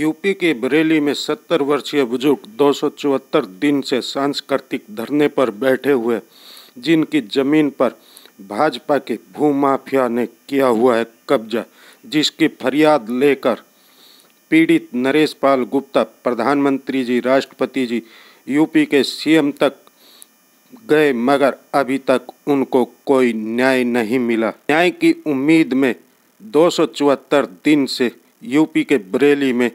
UP के बरेली में 70 वर्षीय बुजुर्ग 274 दिन से सांस्कृतिक धरने पर बैठे हुए, जिनकी जमीन पर भाजपा के भूमाफिया ने किया हुआ है कब्जा, जिसकी फरियाद लेकर पीड़ित नरेश पाल गुप्ता प्रधानमंत्री जी, राष्ट्रपति जी, यूपी के सीएम तक गए, मगर अभी तक उनको कोई न्याय नहीं मिला। न्याय की उम्मीद में 274 दिन से यूपी के बरेली में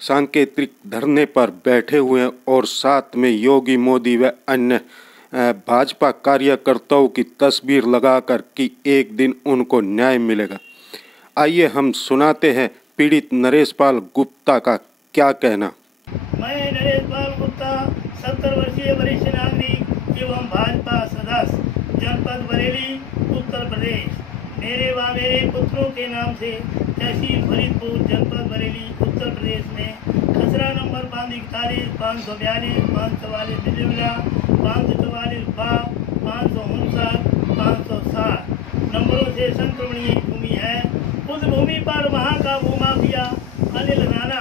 सांकेतिक धरने पर बैठे हुए हैं और साथ में योगी मोदी व अन्य भाजपा कार्यकर्ताओं की तस्वीर लगाकर कि एक दिन उनको न्याय मिलेगा। आइए हम सुनाते हैं पीड़ित नरेश पाल गुप्ता का क्या कहना। मैं नरेश पाल गुप्ता 70 वर्षीय वरिष्ठ नागरिक एवं भाजपा सदस्य जनपद बरेली उत्तर प्रदेश, मेरे व मेरे पुत्रों के नाम से तहसील फरीदपुर जनपद बरेली उत्तर प्रदेश में खसरा नंबर 541, 542, 544 बिजला, 544 बा, 559, 560 नंबरों से संक्रमणीय भूमि है। उस भूमि पर वहाँ का भूमाफिया अनिल राणा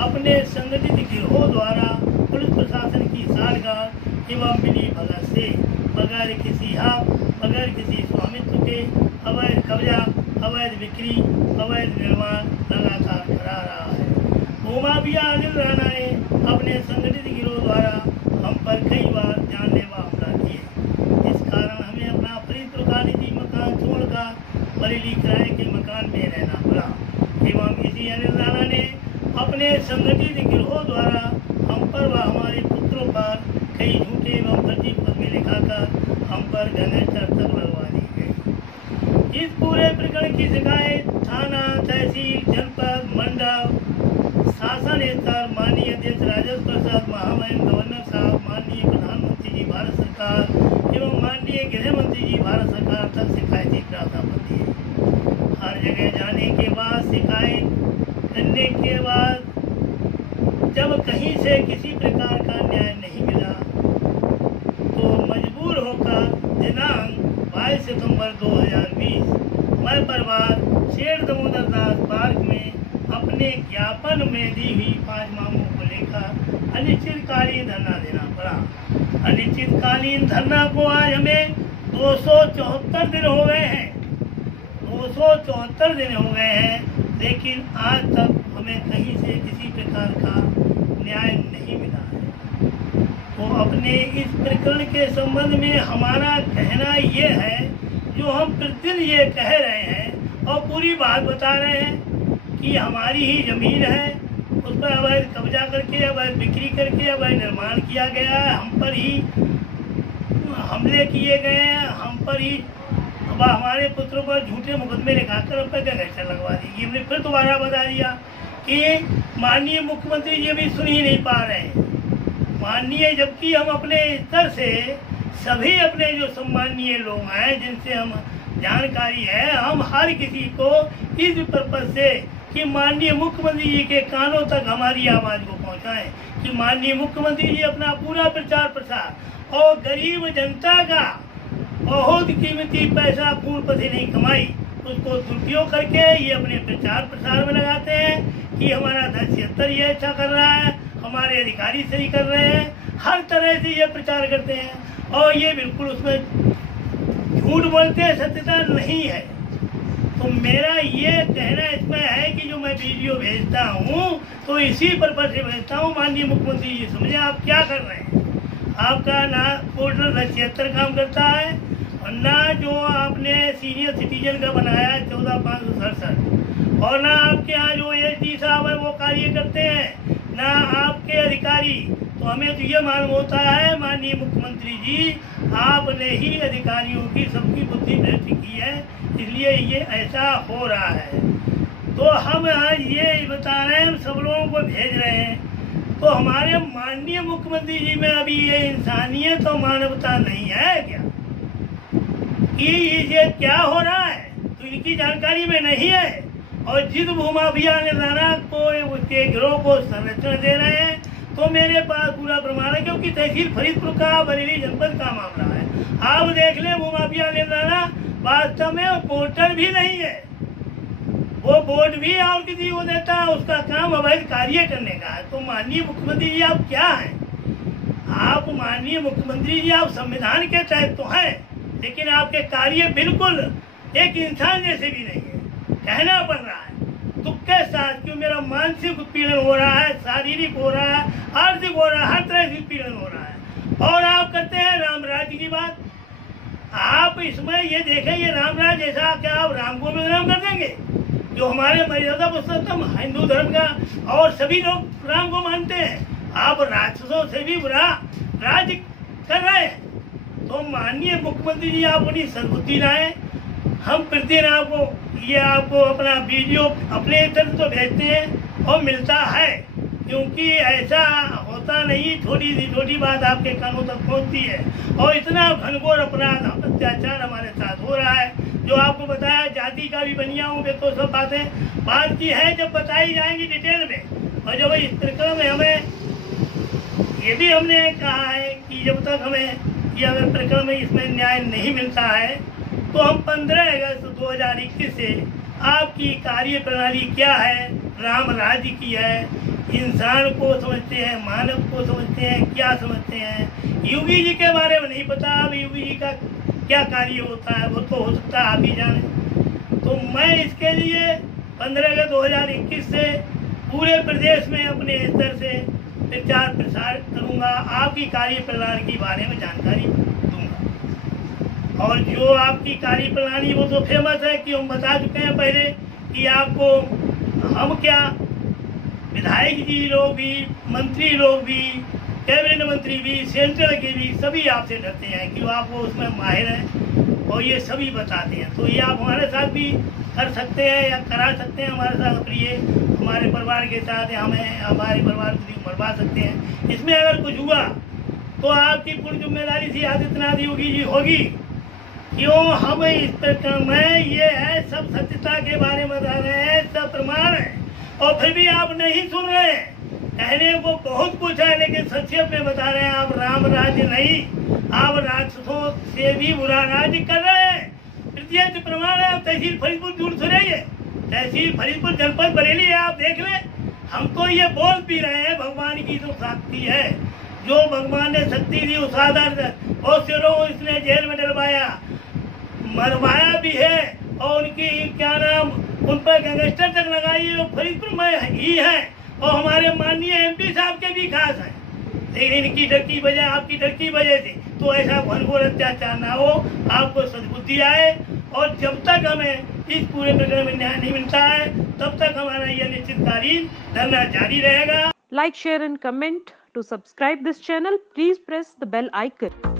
अपने संगठित गिरोह द्वारा पुलिस प्रशासन की साठगांठ एवं मिली भगत से बगैर किसी हक, बगैर किसी स्वामित्व के अवैध कब्जा, अवैध बिक्री, अवैध निर्माण लगातार करा रहा है। भूमाफिया अनिल राणा ने अपने संगठित गिरोह द्वारा हम पर कई बार जानलेवा हमला किए। इस कारण हमें अपना फरीदपुर का निजी मकान छोड़कर बरेली किराए के मकान में रहना पड़ा एवं इसी अनिल राणा ने अपने संगठित गिरोह द्वारा हम पर व हमारे पुत्रों पर कई झूठे एवं फर्जी मुकदमे लिखाकर हम पर गैंगस्टर तक लगवा दी गई। इस पूरे प्रकरण की शिकायत थाना, तहसील, जनपद, मंडल, शासन स्तर माननीय अध्यक्ष राजस्व प्रसाद महामहिम गवर्नर साहब, माननीय प्रधानमंत्री जी भारत सरकार एवं माननीय गृह मंत्री जी भारत सरकार तक शिकायतें प्राप्त है। हर जगह जाने के बाद, शिकायत करने के बाद जब कहीं से किसी प्रकार का न्याय नहीं मिला तो मजबूर होकर दिनांक 22 सितंबर 2020 मैं परिवार शेर दामोदर दास पार्क में अपने ज्ञापन में दी हुई 5 मांगों को लेकर अनिश्चितकालीन धरना देना पड़ा। अनिश्चितकालीन धरना को आज हमें 274 दिन हो गए हैं। 274 दिन हो गए हैं, लेकिन आज तक हमें कहीं से किसी प्रकार का न्याय नहीं मिला है। तो अपने इस प्रकरण के संबंध में हमारा कहना ये है, जो हम प्रतिदिन ये कह रहे हैं और पूरी बात बता रहे हैं कि हमारी ही जमीन है, उस पर अवैध कब्जा करके, अवैध बिक्री करके अवैध निर्माण किया गया है, हम पर ही हमले किए गए हैं, हम पर ही हमारे पुत्रों पर झूठे मुकदमे लिखाकर उन पर गैंगस्टर लगवा दी। हमने फिर दोबारा बता दिया कि माननीय मुख्यमंत्री जी अभी सुन ही नहीं पा रहे हैं। माननीय, जबकि हम अपने स्तर से सभी अपने जो सम्माननीय लोग हैं जिनसे हम जानकारी है, हम हर किसी को इस पर्पज से कि माननीय मुख्यमंत्री जी के कानों तक हमारी आवाज को पहुंचाएं कि माननीय मुख्यमंत्री जी अपना पूरा प्रचार प्रसार और गरीब जनता का बहुत कीमती पैसा पूर्ण पति नहीं कमाई, उसको दुरुपयोग करके ये अपने प्रचार प्रसार में लगाते हैं कि हमारा 1076 ये अच्छा कर रहा है, हमारे अधिकारी सही कर रहे हैं, हर तरह से ये प्रचार करते हैं और ये बिल्कुल उसमें झूठ बोलते हैं, सत्यता नहीं है। तो मेरा ये कहना इसमें है कि जो मैं वीडियो भेजता हूँ तो इसी पर्पज से भेजता हूँ। माननीय मुख्यमंत्री जी समझे आप क्या कर रहे हैं। आपका ना पोर्टल 1076 काम करता है और ना जो आपने सीनियर सिटीजन का बनाया है 14,567 और ना आपके यहाँ जो एसडी साहब है वो कार्य करते हैं, ना आपके अधिकारी। तो हमें तो ये मालूम होता है माननीय मुख्यमंत्री जी आपने ही अधिकारियों की सबकी बुद्धि भ्रष्ट की है, इसलिए ये ऐसा हो रहा है। तो हम आज ये बता रहे हैं, हम सब लोगों को भेज रहे हैं। तो हमारे माननीय मुख्यमंत्री जी में अभी ये इंसानियत और मानवता नहीं है क्या कि ये क्या हो रहा है, तो इनकी जानकारी में नहीं है। और जिस भूमाफिया ने राणा को उसके गिरोह को संरक्षण दे रहे हैं, तो मेरे पास पूरा प्रमाण है, क्योंकि तहसील फरीदपुर का बरेली जनपद का मामला है। आप देख ले, भूमाफिया ने राणा वास्तव में पोर्टल भी नहीं है, वो वोट भी और किसी को देता है, उसका काम अवैध कार्य करने का है। तो माननीय मुख्यमंत्री जी आप क्या हैं? आप माननीय मुख्यमंत्री जी आप संविधान के तहत तो हैं, लेकिन आपके कार्य बिल्कुल एक इंसान जैसे भी नहीं है। कहना पड़ रहा है दुख के साथ, क्यों मेरा मानसिक उत्पीड़न हो रहा है, शारीरिक हो रहा है, आर्थिक हो रहा है, हर तरह से उत्पीड़न हो रहा है। और आप करते हैं राम राज्य की बात। आप इसमें ये देखें, ये राम राज्य जैसा क्या आप राम को बदनाम कर देंगे? जो हमारे मर्यादा पुरुषोत्तम हिंदू धर्म का और सभी लोग राम को मानते हैं, आप राक्षसों से भी बुरा राज्य कर रहे हैं। तो माननीय मुख्यमंत्री जी आप अपनी सद्बुद्धि लाएं। हम प्रतिदिन आपको अपना वीडियो अपने तरफ तो भेजते हैं और मिलता है, क्योंकि ऐसा होता नहीं, छोटी बात आपके कानों तक पहुंचती है। और इतना घनघोर अपराध अत्याचार हमारे साथ हो रहा है, जो आपको बताया जाति का भी बनियाओं पे तो सब बात की है, जब बताई जाएंगी डिटेल में। और जब इस प्रकरण में हमें ये भी हमने कहा है कि जब तक हमें यह प्रकरण में इसमें न्याय नहीं मिलता है, तो हम 15 अगस्त 2021 से आपकी कार्य प्रणाली क्या है, राम राज्य की है, इंसान को समझते हैं, मानव को समझते हैं, क्या समझते हैं। योगी जी के बारे में नहीं पता, अब योगी जी का क्या कार्य होता है वो तो हो सकता है आप ही जाने। तो मैं इसके लिए 15 अगस्त 2021 से पूरे प्रदेश में अपने स्तर से प्रचार प्रसार करूंगा, आपकी कार्य प्रणाली के बारे में जानकारी दूंगा। और जो आपकी कार्य प्रणाली वो तो फेमस है कि हम बता चुके हैं पहले कि आपको हम क्या, विधायक जी लोग भी, मंत्री लोग भी, कैबिनेट मंत्री भी, सेंट्रल के भी, सभी आपसे डरते हैं कि आप वो उसमें माहिर हैं और ये सभी बताते हैं। तो ये आप हमारे साथ भी कर सकते हैं या करा सकते हैं हमारे साथ, प्रिय हमारे परिवार के साथ, हमें हमारे परिवार को भी मरवा सकते हैं। इसमें अगर कुछ हुआ तो आपकी पूरी जिम्मेदारी थी आदित्यनाथ योगी जी होगी। क्यों हम इस प्रकार में ये है सब सत्यता के बारे में बता रहे हैं, सब प्रमाण है, और फिर भी आप नहीं सुन रहे हैं। कहने को बहुत कुछ है, लेकिन संक्षेप में बता रहे हैं आप राम राज्य नहीं, आप राक्षसों से भी बुरा राज्य कर रहे हैं। प्रत्यक्ष प्रमाण है। आप तहसील फरीदपुर दूर से रहिए, तहसील फरीदपुर जनपद बरेली है, आप देख लें। हम तो ये बोल भी रहे हैं भगवान की जो शक्ति है, जो भगवान ने शक्ति दी उस आधार से बहुत से लोग इसने जेल में डलवाया, मरवाया भी है, और उनकी क्या नाम, उन पर गैंगस्टर तक लगाई वो फरीदपुर में ही है, और हमारे माननीय एमपी साहब के भी खास हैं। लेकिन इनकी डर की वजह, आपकी डर की वजह से तो ऐसा घनघोर अत्याचार ना हो, आपको सद्बुद्धि आए। और जब तक हमें इस पूरे प्रकरण में न्याय नहीं मिलता है, तब तक हमारा यह निश्चितकालीन धरना जारी रहेगा। Like, share and comment. To subscribe this channel, please press the bell icon.